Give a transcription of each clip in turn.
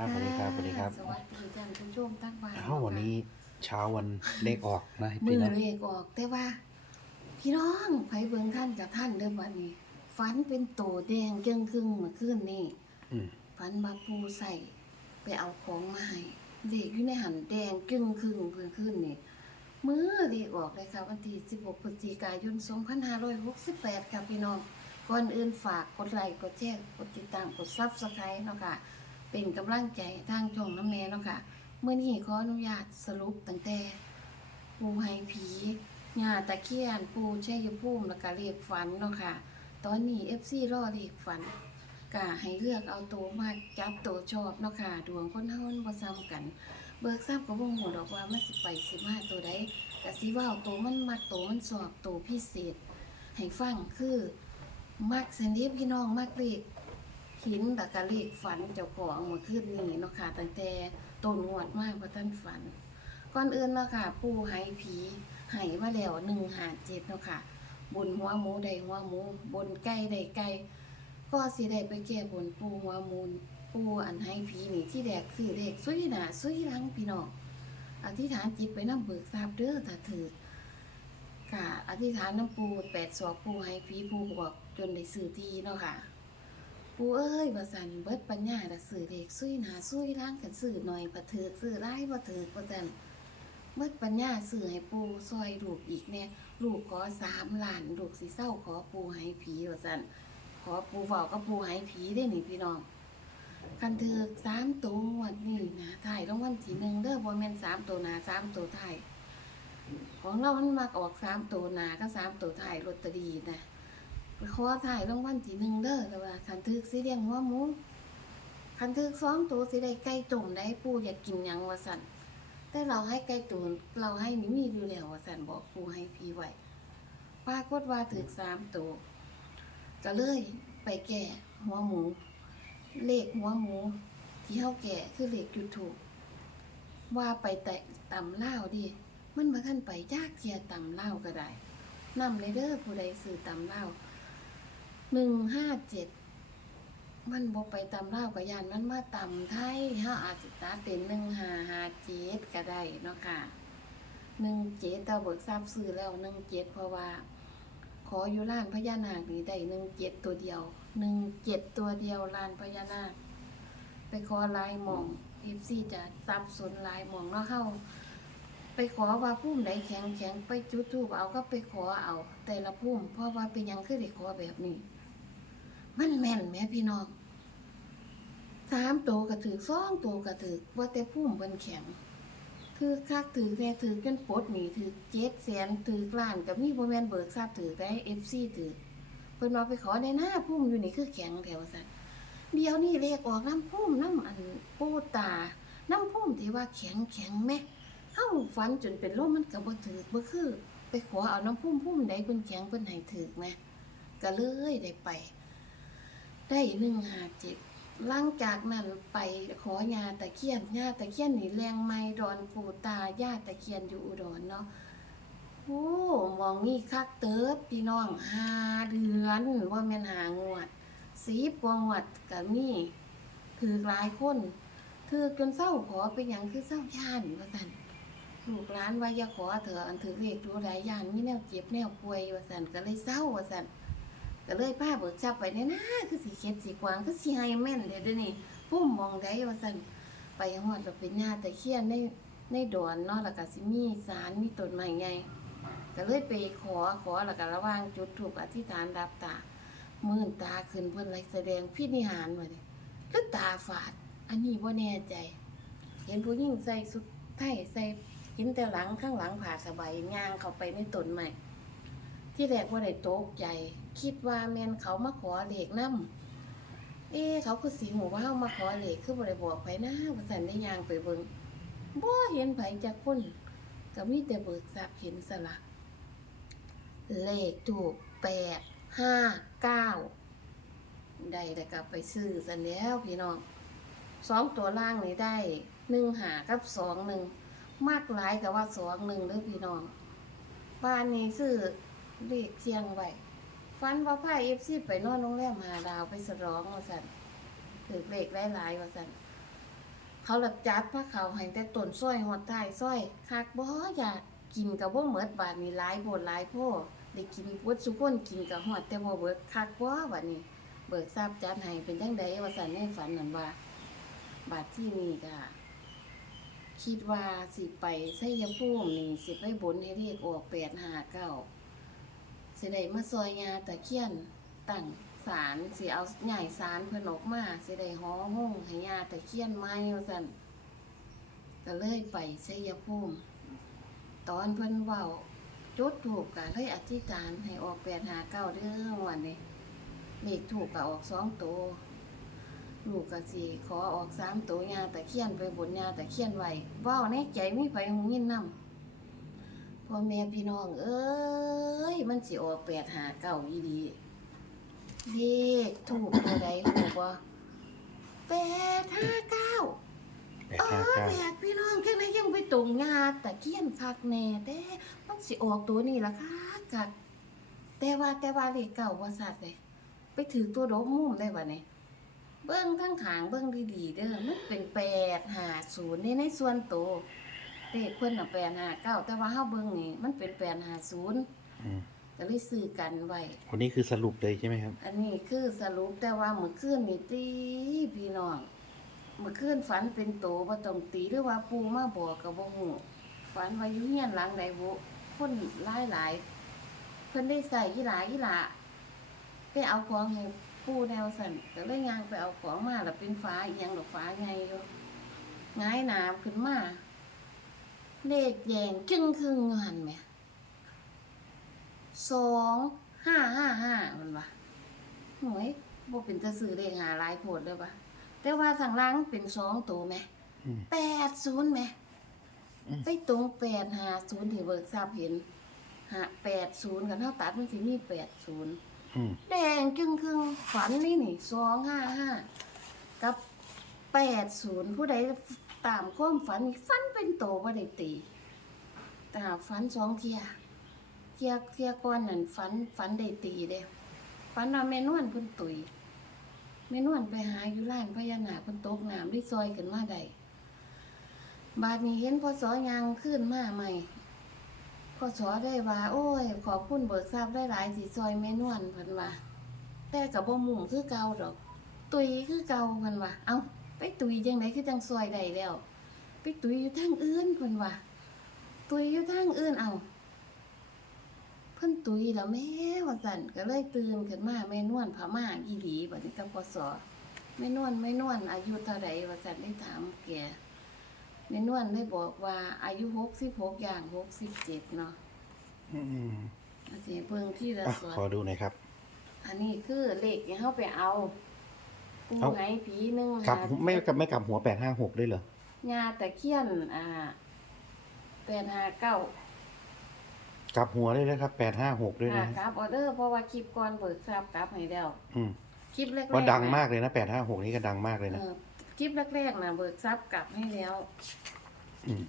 ครับสวัสดีครับสวัสดีครับสวัสดีท่านผู้ชมทั้งบ้านเอ้าวันนี้เช้าวันเลขออกนะมืพี่อนะเลขออกแต่ว่า พี่น้องไผเบิ่งท่านกับท่านเด้อบัดนี้ฝันเป็นโตแดงเกิงครึ่งเมื่อคืนนี่อืมฝันมาปูใส่ไปเอาของมาให้เลขอยู่ในหันแดงเกิงครึ่งเมื่อคืนนี่มือเลขออกเลยค่ะวันที่16พฤศจิกายน2568ค่ะพี่น้องก่อนอื่นฝากกดไลค์กดแชร์กดติดตามกด Subscribe เนาะค่ะ เป็นกำลังใจทางช่องน้ำแน่เนาะค่ะเมื่อนี้ขออนุญาตสรุปตั้งแต่ ปูไฮผีญาตะเคียน ปูชัยภูมิแล้วก็เลขฝันเนาะค่ะ ตอนนี้ FC รอเลขฝันก็ให้เลือกเอาตัวมาจับตัวชอบเนาะค่ะดวงคนเฮามันบ่ซ้ำกัน เบิกทราบก็บ่ฮู้ดอกว่ามันสิไปสิมาตัวใดก็สิเว้าตัวมันมักตัวมันสอบตัวพิเศษ ให้ฟังคือมักสนิทพี่น้องมักเลข หินตะกะเลขฝันเจ้าของเมื่อคืนนี้เนาะค่ะตั้งแต่ต้นงวดมากว่าท่านฝัน ก่อนอื่นเนาะค่ะ ปูไหผีไหมาแล้วหนึ่งหาเจ็ดเนาะค่ะ บนหัวหมูได้หัวหมู บนไก่ได้ไก่ก็สิได้ไปแก้บนปูหัวหมูปูอันให้ผีนี่ที่แรกคือเลขซุยหนาซุยหลังพี่น้องอธิษฐานจิตไปน้ำเบิกทราบเด้อถ้าถือค่ะ อธิษฐานน้ำปูแปดศอกปูให้ผีปูบอกจนได้ซื้อที่เนาะค่ะ ปูเอ้ยว่าสันเบิดปัญญาละซื้อเด็กซุยหนาซุยล้างกันซื้อหน่อยบ่ถือกซื้อหลายบ่ถือกว่าสันเบิดปัญญาซื้อให้ปูซอยลูกอีกเนี่ยลูกขอสามล้านลูกสิเศร้าขอปูให้ผีว่าสันขอปูเว้ากับปูให้ผีได้นี่พี่น้องคันถือสามตัววดนี่นะถ่ายรางวัลที่หนึ่งเด้อบ่แม่นสามตัวนาสามตัวถ่ายของเรามันมักออกสามตัวนาก็สามตัวถ่ายลอตเตอรี่นะ ขอถ่ายรางวัลที่หนึ่งเด้อแต่ว่าคันทึกสิเลี้ยงหัวหมูคันทึกสองตัวสิได้ไก่ต้มได้ปูอยากกินหยังว่าสั่นแต่เราให้ไก่ตุนเราให้นี่มีอยู่แล้วว่าสั่นบอกปูให้พี่ไว้ปรากฏว่าถึกสามตัวก็เลยไปแก่หัวหมู เลขหัวหมู ที่เฮาแก่คือเลขจุดถูกว่าไปแตะต่ำเล่าดิมันมาท่านไปยากเจียต่ำเล่าก็ได้นำเลยเด้อผู้ใดซื้อต่ำเล่า หนึ่งห้าเจ็ดมันบกไปตำเล่าวกับยานมันมาตำไทยเฮาอาจจะตาเป็นหนึ่งห้าห้าเจ็ดก็ได้เนาะค่ะหนึ่งเจ็ดเราเบิกทราบซื้อแล้วหนึ่งเจ็ดเพราะว่า ขออยู่ร้านพญานาคนี่ได้หนึ่งเจ็ดตัวเดียวหนึ่งเจ็ดตัวเดียวร้านพญานาค ไปขอลายหมองเอฟซีจะซับสนลายหมองเนาะเข้า ไปขอว่าพุ่มไหนแข็งแข็งไปจุดทูบเอาก็ไปขอเอา แต่ละพุ่มเพราะว่าเป็นยังคือได้ขอแบบนี้ มันแม่นแม่พี่น้องสามตัวก็ถือสองตัวก็ถือว่าแต่พุ่มเป็นแข็งถือคักถือแน่ถือจนปดหนีถือเจ็ดแสนถือกล้านกับมีบ่แมนเบิกทราบถือได้เอฟซีถือเพิ่นว่าไปขอในหน้าพุ่มอยู่นี่คือแข็งแถวสัตว์เดี๋ยวนี้เลขออกน้ำพุ่มน้ำอันปูตา น้ำพุ่มที่ว่าแข็งแข็งแม่เฮาฝันจนเป็นลมมันก็บ่ถึกบ่คือ ไปขอเอาน้ำพุ่มพุ่มใดเพิ่นแข็งเพิ่นให้ถึกแหมก็เลยได้ไป ได้157หาเจกหลังจากนั้นไปขอยาตะเคียนยาตะเคียนนี่แรงไม้ดอนปูตายาตะเคียนอยู่อุดรเนาะโอ้มองนี่คักเติบพี่น้องหาเดือนว่าแม่นหางวด10กว่างวดก็มีถือหลายคนถือจนเศร้าขอเป็นหยังคือเศร้าย่านว่าซั่นลูกร้านว่าอย่าขอเถอะอันถือเลขดูหลายอย่างมีแนวเจ็บแนวป่วยว่าสันก็เลยเศร้าว่าสัน ก็เลยป้าเบิกจับไปเนี่ยนะคือสีเข็ดสีกวางคือสีไฮแม่นเดี๋ยวเดี๋ยนี้ปุ้มมองได้ว่าสั่นไปฮอดเราเป็นญาแต่เคียนในในดอนเนาะแล้วก็สิมีสารมีต้นไม้ไงก็เลยไปขอขอแล้วก็ระวางจุดถูกอธิษฐานรับตามื่นตาขึ้นเพิ่อนเลยแสดงพินิหารมาดิหรือตาฝาด อันนี้บ่าแน่ใจ เห็นผู้หญิงใส่สุดไทยใส่กินแต่หลังข้างหลังผ่าสบายย่างเข้าไปในต้นใหม่ที่แรกว่าได้ตกใจ คิดว่าแมนเขามาขอเหล็กน้ำเอ๊ะเขาคือสีหูว่าเฮามาขอเหล็กคือบ่ได้บอกไปนะว่าสันได้ยางไปเบิงบ่เห็นไผจักคนก็มีแต่เบิกทรัพย์เห็นสละเลขถูกแปดห้าเก้าได้แต่ก็ไปซื้อซะแล้วพี่น้องสองตัวล่างนี่ได้หนึ่งหากับสองหนึ่งมากหลายกับว่าสองหนึ่งเด้อพี่น้องบ้านนี้ซื้อเลขเชียงไว้ ฟันว่าพ่ายเอฟซีไปนอนโรงแรมหาดาวไปสร้องว่าสันถือเลขหลายๆว่าสันเขาหลับจัดพระเขาให้แต่ต้นซ้อยหอดท้ายซ้อยคักบ่อยากกินกับบ่เหมิดบาดนี้หลายโพดหลายโพดได้กินเบิดสุคนกินกับฮอดแต่บ่เบิดคักบ่บัดนี้เบิกทราบจัดให้เป็นจังไดว่าซั่นในฝันนั่นว่า บาดที่นี่ก็คิดว่าสิไปชัยภูมินี่สิไปบนให้เรียกออก859 สิได้มาซอยงาตะเคียนตั้งศาลสิเอาใหญ่ศาลเพิ่นออกมาสิได้ฮ้อห้องให้ยาตะเคียนใหม่ว่าซั่นก็เลยไปชัยภูมิตอนเพิ่นเว้าจุดถูกก็เลยอธิษฐานให้ออก859เด้อวันนี้เลขถูกก็ออกสองตัวลูกก็สิขอออกสามตัวยาตะเคียนไปบนยาตะเคียนไว้ว้าในใจมีไผหูยินนำ พ่อแม่พี่น้อง เอ้ย มันสิออก859อีดีเลขถูกตัวใดฮู้บ่859แปดเอห้าอเก้าแปลกพี่น้องแค่นั้นยังไปตรงงาแต่เคียนคักแน่แต่มันสิออกตัวนี้ละค่ะคักแต่ว่าแต่ว่าเลขเก่าว่าสัตว์เลยไปถือตัวดอกมุมได้บ่เนี่ยเบิ้งทั้งขางเบิ้งดีๆเด้อมันเป็นแปดหาศูนย์นี่ในส่วนตัว เลขเพิ่นน่ะแปดหาเก้าแต่ว่าเฮาเบิ้งนี่มันเป็นแปดหาศูนย์อืมก็เลยซื้อกันไว้ วันนี้คือสรุปเลยใช่ไหมครับ อันนี้คือสรุปแต่ว่าเมื่อคืนนี่ตีพี่น้องเมื่อคืนฝันเป็นโตบ่ต้องตีหรือว่าปูมาบอกก็บ่ฮู้ฝันว่าอยู่เฮียนหลังใดบ่คนหลายหลายๆเพิ่นได้ใส่ยี่หลายี่หลาไปเอาของให้ปูแนวสั่นก็เลยย่างไปเอาของมาแล้วเป็นฟ้าอีหยังดอกฟ้าใหญ่อยู่หงายหน้าขึ้นมา เลขแดงจึงครึ่งอยู่หั่นแหมสองห้าห้าห้ามันว่าหวยบ่เป็นตะซื้อเลขหาหลายโพดเด้อปะแต่ว่าข้างล่างมันเป็นสองตัวไหมอืมแปดศูนย์ไหมอืมไปตรงแปดหาศูนย์ที่เบิกทราบเห็นหาแปดศูนย์กันเท่าตัดมันสิมีแปดศูนย์อืมแดงจึงครึ่งฝันนี่นี่สองห้าห้ากับแปดศูนย์ผู้ใด ตามความฝันฝันเป็นโตว่าได้ตีแต่หาฝันสองเทียเทียเทียก่อนนั่นฝันฝันได้ตีเด้ฝันว่าแม่นวลเพิ่นตุยแม่นวลไปหาอยู่ร้านพญานาคเพิ่นตกน้ำได้ซอยขึ้นมาได้บาดนี้เห็นพอสอยางขึ้นมาใหม่พอสอได้ว่า โอ้ย ขอบคุณเบิกทราบได้หลายสิซอยแม่นวลเพิ่นว่าแต่ก็บ่มุ่งคือเก่าดอก ตุยคือเก่าเพิ่นว่า เอ้า ไปตุยจังไดคือจังซอยได้แล้วไปตุยอยู่ทางอื่นเพิ่นว่าตุยอยู่ทางอื่นเอ้าเพิ่นตุยแล้วแม่ว่าสั่นก็เลยตื่นขึ้นมาแม่นวลพม่าอีหลีบัดนี้ก็พศแม่นวลแม่นวลอายุเท่าใดว่าสั่นได้ถามแกแม่นวลได้บอกว่าอายุ66อย่าง67เนาะอืมอาสิเบิ่งที่ละอะส่วนขอดูหน่อยครับ อันนี้คือเลขที่เฮาไปเอา ปูเอ้าไงผีหนึงกลับหาไม่กลับไม่กลับหัวแปดห้าหกด้วยเหรอ ญาตะเคียนอ่า859กลับหัวได้แล้วครับแปดห้าหกด้วยค่ะนะกราบออเดอร์เพราะว่าคลิปก่อนเบิกทราบกราบให้แล้วอืมคลิปแรกๆว่าดังน่ะมากเลยนะแปดห้าหกนี่ก็ดังมากเลยนะ เออคลิปแรกๆนะเบิกทรัพย์กลับให้แล้วอืม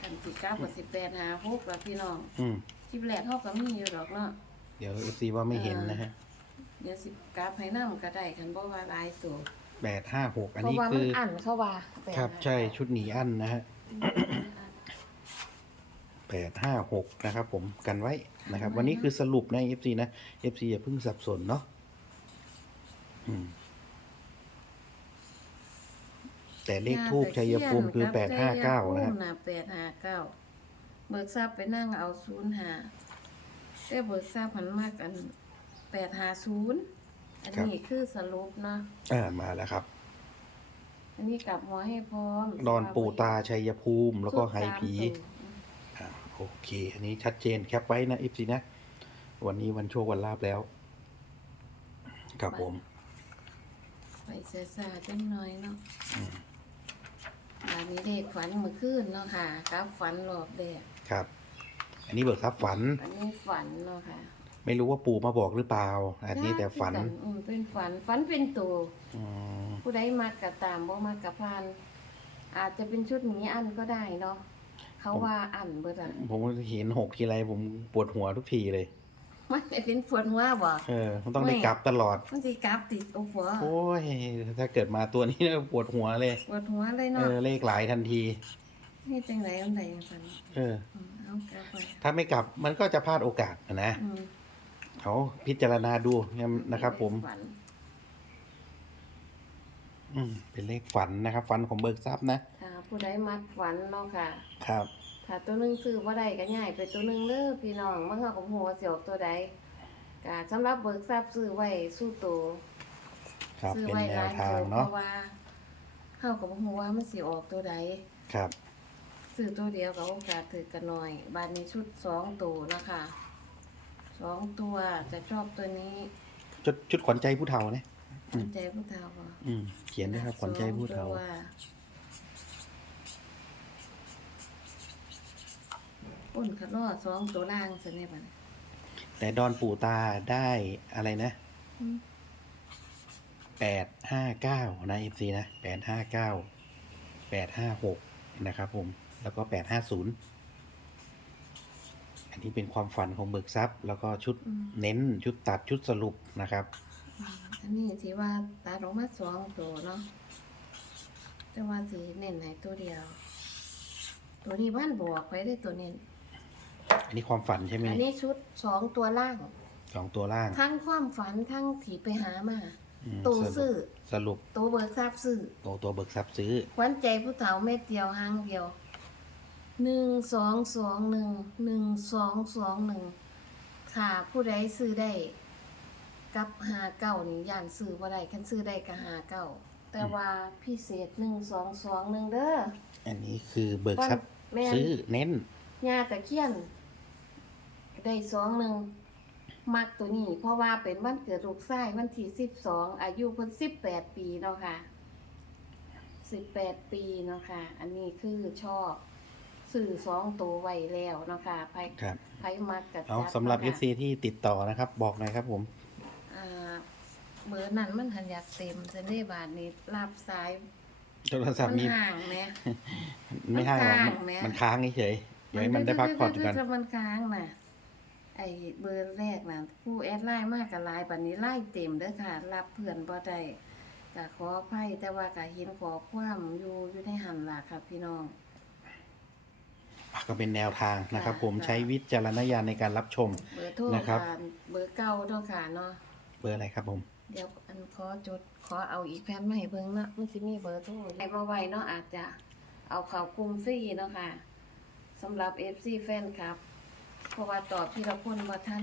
กันสิเก้ากับสิบแปดหาพวกแล้วพี่น้องอืม คลิปแรกเขาก็มีอยู่หรอกเนาะ เดี๋ยวเอฟซีว่าไม่เห็นนะฮะ เดี๋ยวสิกราบให้น้ำก็ได้กันบ่ว่าหลายตัวแปดห้าหกอันเพราะนี้ว่าคืมันออันเข้าว่า8ครับใช่ชุดหนีอันนะฮะแปดห้าหกนะครับผมกันไว้นะครับ วันนี้คือสรุปนะเอฟซีนะเอฟซีอย่าเพิ่งสับสนเนาะอืมแต่เลขทูบชัยภูมิคือแปดห้าเก้านะครับนะแปดห้าเก้าเบิกทรัพย์ไปนั่งเอาศูนย์หาแต่เบิกทรัพย์ผันมากกัน แปดหาศูนย์อันนี้คือสรุปเนาะอ่ามาแล้วครับ อันนี้กลับหัวให้พร้อมดอนปูตาชัยภูมิ แล้วก็ไฮผีสุดสามตัวอ่าโอเค อันนี้ชัดเจนแคปไว้นะอีฟซีนะ วันนี้วันโชควันลาบแล้ว ครับผม ไปเสียสาจังหน่อยเนาะอันนี้เด็กฝันเมื่อคืนเนาะค่ะกับฝันหลอบแดกครับ อันนี้เบิกทรัพย์ฝัน อันนี้ฝันเนาะค่ะ ไม่รู้ว่าปู่มาบอกหรือเปล่า อันนี้แต่ฝันจ้าคือกัอืมเป็นฝัน ฝันเป็นตัว อืมผู้ใดมากกับตามบ่มากกับพาน อาจจะเป็นชุดหมีอันก็ได้เนาะเขาว่าอันเบิดอะผมเห็นหกทีไรผมปวดหัวทุกทีเลย มันจะเป็นปวดหัวบ่เออ มันต้องได้ไม่กลับตลอด มันสิกลับติดโอ้โหโอ้ย ถ้าเกิดมาตัวนี้ปวดหัวเลย ปวดหัวเลยเอเนาะอ เลขหลายทันที นี่จังไรอันใดจังซั่นเออ อืมเอากลับไปถ้าไม่กลับมันก็จะพลาดโอกาสนะ อืม เขาพิจารณาดูนะครับ ผมฝันอืมเป็นเลขฝันนะครับ ฝันของเบิกทรัพย์นะค่ะผู้ใดมักฝันเนาะค่ะ ครับ ถ้าตัวหนึงซื้อบ่ได้ก็ง่ายไปตัวหนึงเด้อพี่น้องมันเขาก็บ่ฮู้ว่าสิออกตัวใดก็สำหรับเบิกทรัพย์ซื้อไว้สู้ตัวครับ ซื้อเป็นไว้แนหวลายทาตังวเพเนาะราะว่าเฮาก็บ่ฮู้ว่ามันสิออกตัวใด ครับ ซื้อตัวเดียวก็โอกาสถือกันหน่อย บานนี้ชุดสองตัวนะคะ สองตัวจะชอบตัวนี้ชุดชุดขวัญใจผู้เฒ่าเนี่ยอืมใจผู้เฒ่าบ่อืมเขียนด้วยครับขวัญใจผู้เฒ่าสองตัวอุ่นขะล้อสองตัวล่างสิเนี่ยบัดนี้แต่ดอนปู่ตาได้อะไรนะอืมแปดห้าเก้านะเอฟซีนะแปดห้าเก้าแปดห้าหกนะครับผม แล้วก็แปดห้าศูนย์อั นนี้เป็นความฝันของเบิกทรัพย์ แล้วก็ชุดอืม เน้นชุดตัดชุดสรุปนะครับอืมอันนี้ที่ว่าตาออกมาสองตัวเนาะแต่ว่าสีเน้นให้ตัวเดียว ตัวนี้บ้านบวกไว้ได้ตัวเน้นอันนี้ความฝันใช่ไหมอันนี้ชุดสองตัวล่าง สองตัวล่างทั้งความฝันทั้งถีไปหามา อืมตัวสรุปซื้อสรุปตัวเบิกทราบซื้อตัวตัวเบิกทรัพย์ซื้อ ขวัญใจผู้เฒ่าเม็ดเดียวหางเดียว หนึ่งสองสองหนึ่งหนึ่งสองสองหนึ่งค่ะผู้ใดซื้อได้ กับหาเก้านี่ย่านซื้อบ่ได้คันซื้อได้ก็หาเก้าแต่ว่าพิเศษหนึ่งสองสองหนึ่งเด้อ อันนี้คือเบิกทรัพย์แม่น ซื้อเน้นยาตะเคียน ได้สองหนึ่งมักตัวนี้ เพราะว่าเป็นวันเกิดลูกชายวันที่สิบสองอายุเพิ่นสิบแปดปีเนาะค่ะสิบแปดปีเนาะค่ะ อันนี้คือชอบ สื่อสองตัวไว้แล้วเนาะค่ะไผครับไผมักกับเอาสำหรับเอ FC ที่ติดต่อนะครับ บอกหน่อยครับผม อ่าเบอร์นั้นมันหันอยากเต็มจะได้บาทนี้รับสายโทรศัพท์มันมีห่างไหม ไม่ห่างหรอกมันมันค้างไหม มันค้างเฉยๆเดี๋ยวให้มันได้พักผ่อนกัน จะมันค้างน่ะ ไอ้เบอร์แรกน่ะผู้แอดไลน์มากกับไลน์ปันนี้ไล่เต็มเด้อค่ะ รับเพื่อนบ่ได้ก็ขออภัยแต่ว่าก็เห็นขอความอยู่อยู่ในหันล่ะค่ะพี่น้อง ก็เป็นแนวทางนะครับค่ะผมค่ะใช้วิจารณญาณในการรับชม เบอร์โทรนะครับ ค่ะเบอร์เก่าเนาะค่ะเนาะเบอร์อะไรครับผม เดี๋ยวอันขอจดขอเอาอีกแผ่นมาให้เบิ่งเนาะมันสิมีเบอร์โทรไอ้บ่ไว้เนาะอาจจะเอาเข้ากลุ่มฟรีเนาะค่ะสำหรับ FC แฟนคลับ เพราะว่าตอบที่เราคนบ่ทัน